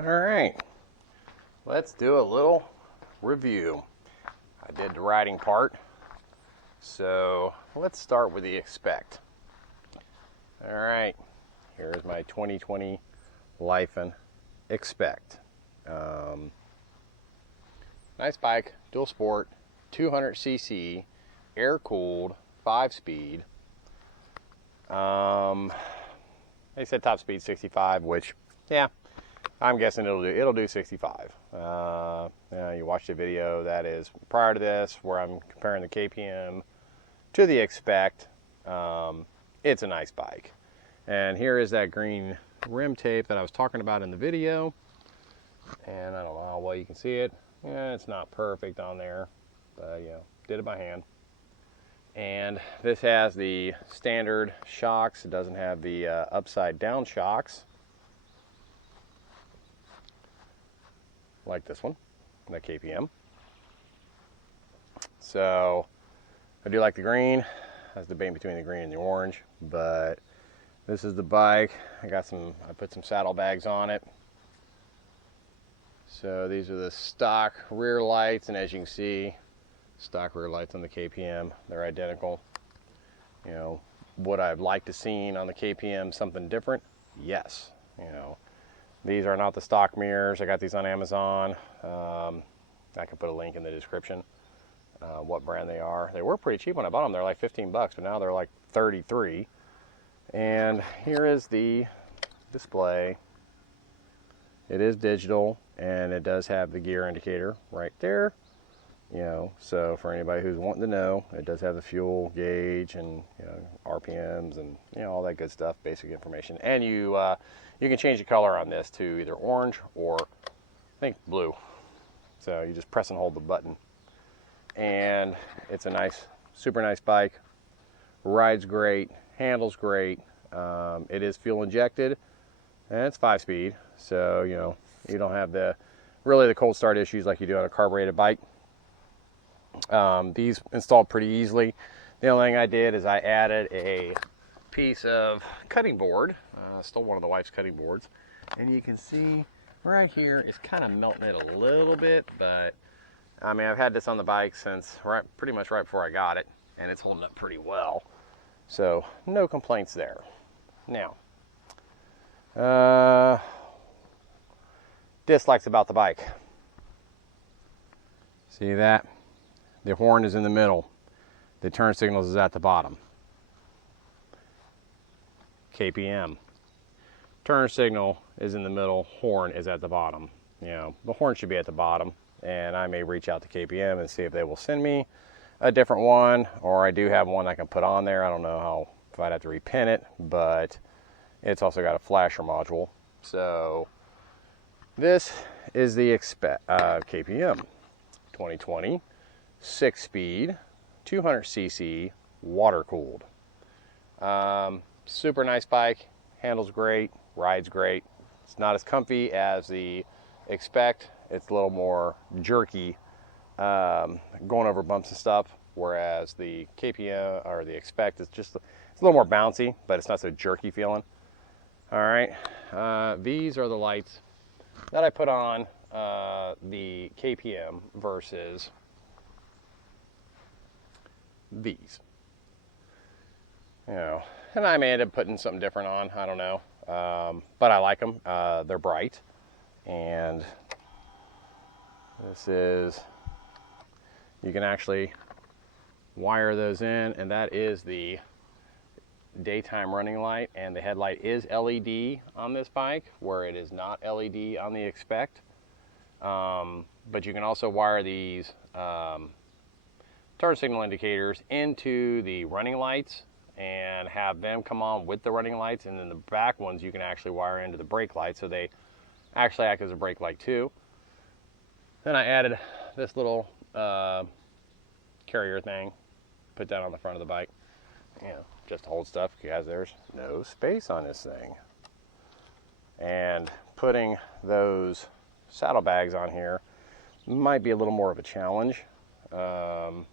All right, let's do a little review. I did the riding part, so let's start with the X-Pect. All right, here's my 2020 Lifan X-Pect. Nice bike, dual sport, 200cc, air-cooled, 5-speed. They said top speed 65, which, yeah, I'm guessing it'll do 65. You watched the video that is prior to this, where I'm comparing the KPM to the X-Pect. It's a nice bike, and here is that green rim tape that I was talking about in the video. And I don't know how well you can see it. Yeah, it's not perfect on there, but did it by hand. And this has the standard shocks. It doesn't have the upside down shocks like this one, the KPM. So I do like the green. I was debating between the green and the orange, but this is the bike. I put some saddlebags on it. So these are the stock rear lights, and as you can see, stock rear lights on the KPM, they're identical. Would I have liked to seen on the KPM something different? Yes. These are not the stock mirrors. I got these on Amazon. I can put a link in the description what brand they are. They were pretty cheap when I bought them. They're like 15 bucks, but now they're like 33. And here is the display. It is digital, and it does have the gear indicator right there. So for anybody who's wanting to know, it does have the fuel gauge and RPMs and all that good stuff, basic information. And you can change the color on this to either orange or I think blue. So you just press and hold the button, and it's a nice, super nice bike. Rides great, handles great. It is fuel injected, and it's 5-speed. So you don't have the cold start issues like you do on a carbureted bike. These installed pretty easily. The only thing I did is I added a piece of cutting board. Stole one of the wife's cutting boards, and you can see right here it's kind of melting it a little bit, but I mean, I've had this on the bike since pretty much right before I got it, and it's holding up pretty well. So no complaints there. Now, dislikes about the bike. See that? The horn is in the middle. The turn signals is at the bottom. KPM. Turn signal is in the middle, horn is at the bottom. The horn should be at the bottom, and I may reach out to KPM and see if they will send me a different one, or I do have one I can put on there. I don't know if I'd have to repin it, but it's also got a flasher module. So this is the KPM 2020 6-speed 200cc water cooled. Super nice bike, handles great, rides great. It's not as comfy as the X-Pect. It's a little more jerky, going over bumps and stuff, whereas the KPM or the X-Pect is it's a little more bouncy, but it's not so jerky feeling. All right, these are the lights that I put on the KPM versus these. And I may end up putting something different on, I don't know, but I like them. They're bright, and this is, you can actually wire those in, and that is the daytime running light, and the headlight is LED on this bike, where it is not LED on the X-Pect. But you can also wire these turn signal indicators into the running lights and have them come on with the running lights, and then the back ones you can actually wire into the brake lights, so they actually act as a brake light too. Then I added this little carrier thing, put that on the front of the bike, just to hold stuff, because there's no space on this thing. And putting those saddlebags on here might be a little more of a challenge, but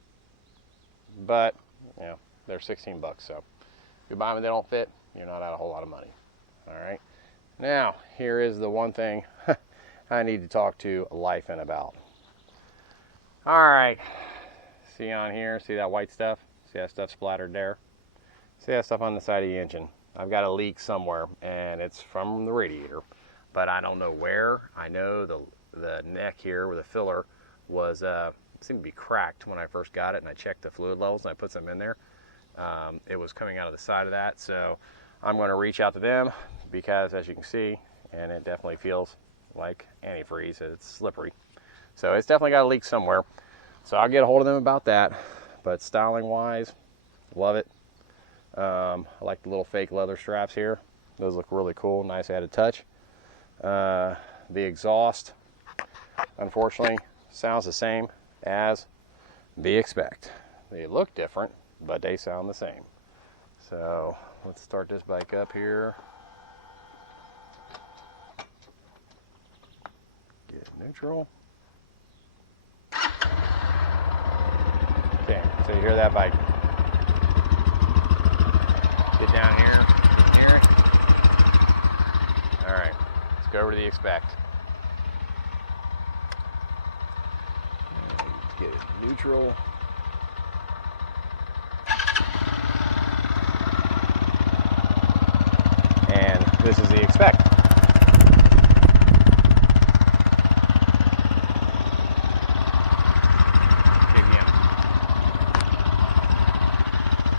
they're 16 bucks, so if you buy them and they don't fit, you're not out a whole lot of money. All right, now here is the one thing I need to talk to Lifan about. All right, see on here, see that white stuff? See that stuff splattered there? See that stuff on the side of the engine? I've got a leak somewhere, and it's from the radiator, but I don't know where. I know the neck here where the filler was seemed to be cracked when I first got it, and I checked the fluid levels and I put some in there. It was coming out of the side of that, so I'm going to reach out to them because, as you can see, and it definitely feels like antifreeze, it's slippery. So it's definitely got a leak somewhere. So I'll get a hold of them about that. But styling wise, love it. I like the little fake leather straps here. Those look really cool, nice added touch. The exhaust, unfortunately, sounds the same as the X-Pect. They look different, but they sound the same. So let's start this bike up here. Get neutral. Okay, so you hear that bike. Get down here, hear it? All right, let's go over to the X-Pect. Get it neutral. And this is the X-Pect.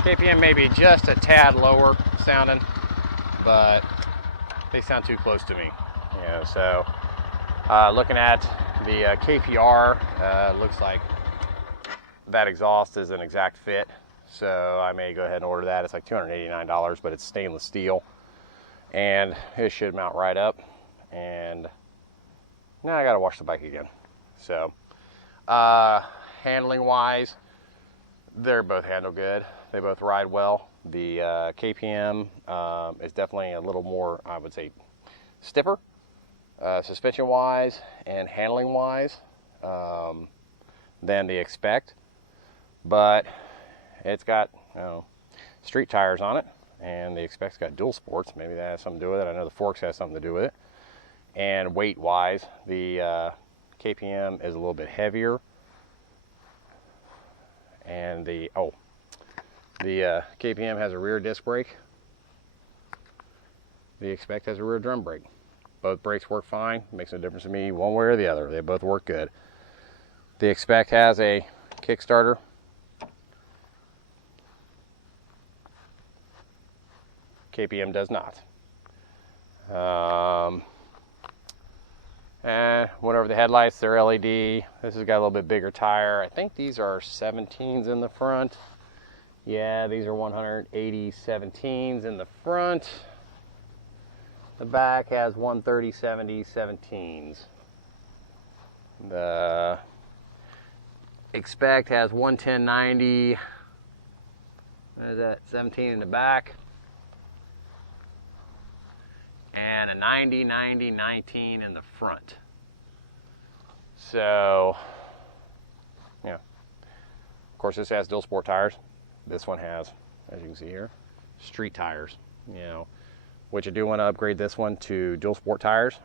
KPM may be just a tad lower sounding, but they sound too close to me. You know, so looking at the KPR, looks like that exhaust is an exact fit. So I may go ahead and order that. It's like $289, but it's stainless steel, and it should mount right up. And now I got to wash the bike again. So handling wise, they're both handle good. They both ride well. The KPM is definitely a little more, I would say, stiffer suspension wise and handling wise than the X-Pect, but it's got, you know, street tires on it, and the X-Pect's got dual sports. Maybe that has something to do with it. I know the forks has something to do with it. And weight wise, the KPM is a little bit heavier, and the KPM has a rear disc brake. The X-Pect has a rear drum brake. Both brakes work fine. Makes no difference to me one way or the other. They both work good. The X-Pect has a Kickstarter. KPM does not. And went over the headlights. They're LED. This has got a little bit bigger tire. I think these are 17s in the front. Yeah, these are 180 17s in the front. The back has 130 70 17s. The X-Pect has 110 90. What is that? 17 in the back. And a 90 90 19 in the front. So, yeah. Of course, this has dual sport tires. This one has, as you can see here, street tires. You know, which I do want to upgrade this one to dual sport tires.